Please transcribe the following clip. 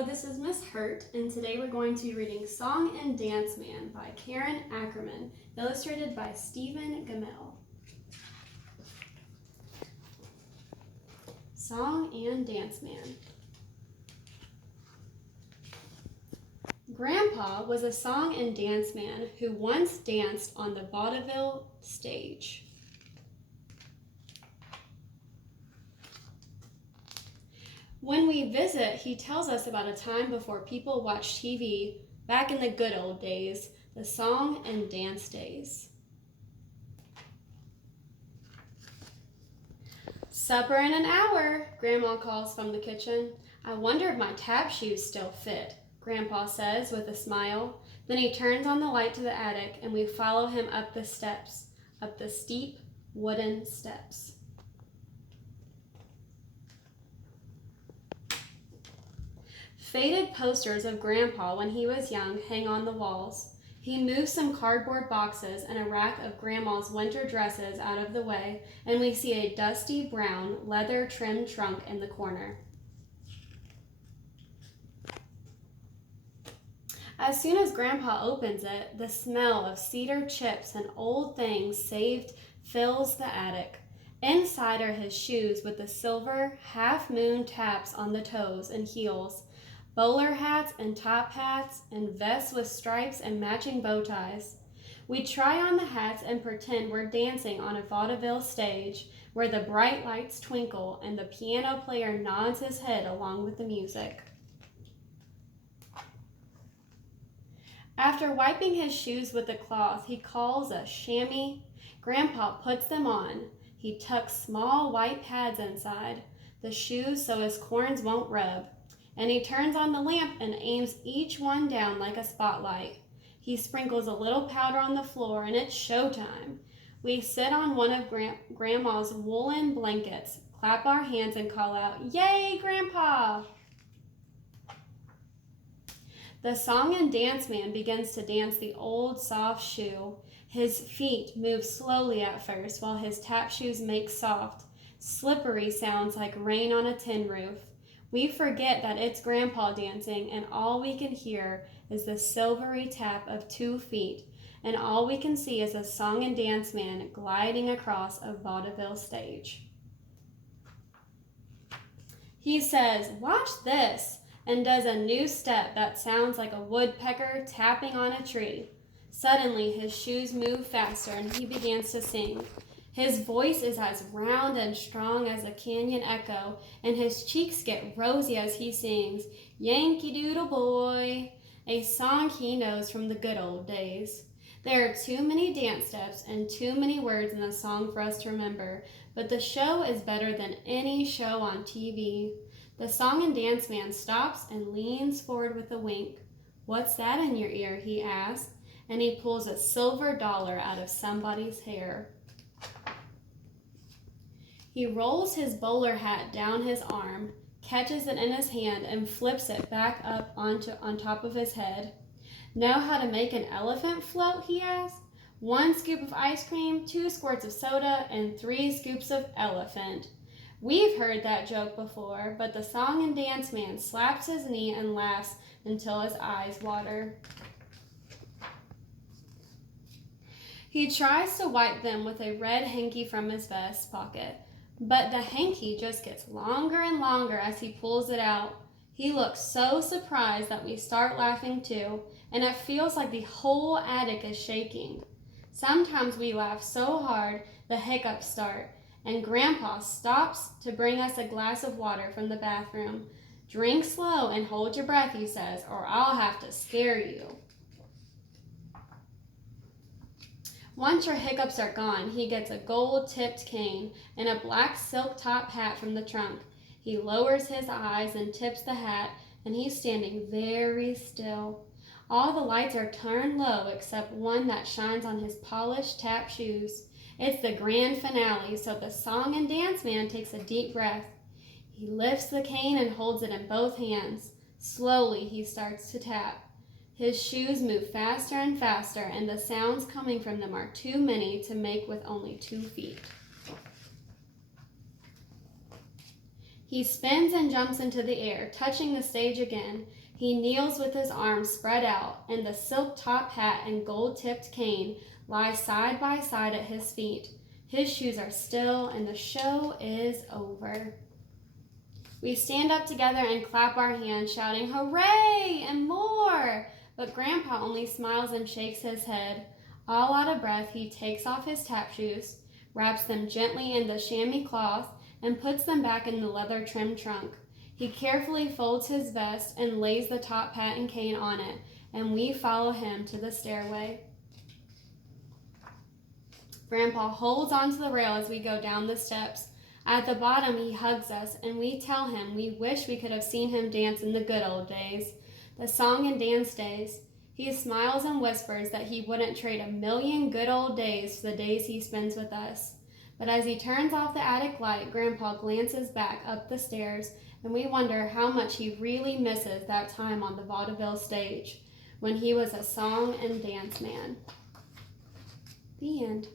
Hello, this is Miss Hurt, and today we're going to be reading Song and Dance Man by Karen Ackerman, illustrated by Stephen Gamel. Song and Dance Man. Grandpa was a song and dance man who once danced on the vaudeville stage. When we visit, he tells us about a time before people watched TV, back in the good old days, the song and dance days. Supper in an hour, Grandma calls from the kitchen. I wonder if my tap shoes still fit, Grandpa says with a smile. Then he turns on the light to the attic and we follow him up the steps, up the steep wooden steps. Faded posters of Grandpa when he was young hang on the walls. He moves some cardboard boxes and a rack of Grandma's winter dresses out of the way, and we see a dusty brown leather-trimmed trunk in the corner. As soon as Grandpa opens it, the smell of cedar chips and old things saved fills the attic. Inside are his shoes with the silver half-moon taps on the toes and heels, bowler hats and top hats, and vests with stripes and matching bow ties. We try on the hats and pretend we're dancing on a vaudeville stage where the bright lights twinkle and the piano player nods his head along with the music. After wiping his shoes with a cloth he calls a chamois, Grandpa puts them on. He tucks small white pads inside the shoes so his corns won't rub. And he turns on the lamp and aims each one down like a spotlight. He sprinkles a little powder on the floor and it's showtime. We sit on one of Grandma's woolen blankets, clap our hands and call out, "Yay, Grandpa!" The song and dance man begins to dance the old soft shoe. His feet move slowly at first while his tap shoes make soft, slippery sounds like rain on a tin roof. We forget that it's Grandpa dancing, and all we can hear is the silvery tap of 2 feet, and all we can see is a song and dance man gliding across a vaudeville stage. He says, "Watch this," and does a new step that sounds like a woodpecker tapping on a tree. Suddenly, his shoes move faster, and he begins to sing. His voice is as round and strong as a canyon echo, and his cheeks get rosy as he sings, "Yankee Doodle Boy," a song he knows from the good old days. There are too many dance steps and too many words in the song for us to remember, but the show is better than any show on TV. The song and dance man stops and leans forward with a wink. "What's that in your ear?" he asks, and he pulls a silver dollar out of somebody's hair. He rolls his bowler hat down his arm, catches it in his hand, and flips it back up on top of his head. "Know how to make an elephant float?" he asks. 1 scoop of ice cream, 2 squirts of soda, and 3 scoops of elephant. We've heard that joke before, but the song and dance man slaps his knee and laughs until his eyes water. He tries to wipe them with a red hanky from his vest pocket, but the hanky just gets longer and longer as he pulls it out. He looks so surprised that we start laughing too, and it feels like the whole attic is shaking. Sometimes we laugh so hard the hiccups start, and Grandpa stops to bring us a glass of water from the bathroom. "Drink slow and hold your breath," he says, "or I'll have to scare you." Once your hiccups are gone, he gets a gold-tipped cane and a black silk top hat from the trunk. He lowers his eyes and tips the hat, and he's standing very still. All the lights are turned low except one that shines on his polished tap shoes. It's the grand finale, so the song and dance man takes a deep breath. He lifts the cane and holds it in both hands. Slowly, he starts to tap. His shoes move faster and faster, and the sounds coming from them are too many to make with only 2 feet. He spins and jumps into the air, touching the stage again. He kneels with his arms spread out, and the silk top hat and gold-tipped cane lie side by side at his feet. His shoes are still, and the show is over. We stand up together and clap our hands, shouting, "Hooray!" and more! But Grandpa only smiles and shakes his head. All out of breath, he takes off his tap shoes, wraps them gently in the chamois cloth, and puts them back in the leather-trimmed trunk. He carefully folds his vest and lays the top hat and cane on it, and we follow him to the stairway. Grandpa holds onto the rail as we go down the steps. At the bottom, he hugs us, and we tell him we wish we could have seen him dance in the good old days, the song and dance days. He smiles and whispers that he wouldn't trade a million good old days for the days he spends with us. But as he turns off the attic light, Grandpa glances back up the stairs, and we wonder how much he really misses that time on the vaudeville stage, when he was a song and dance man. The end.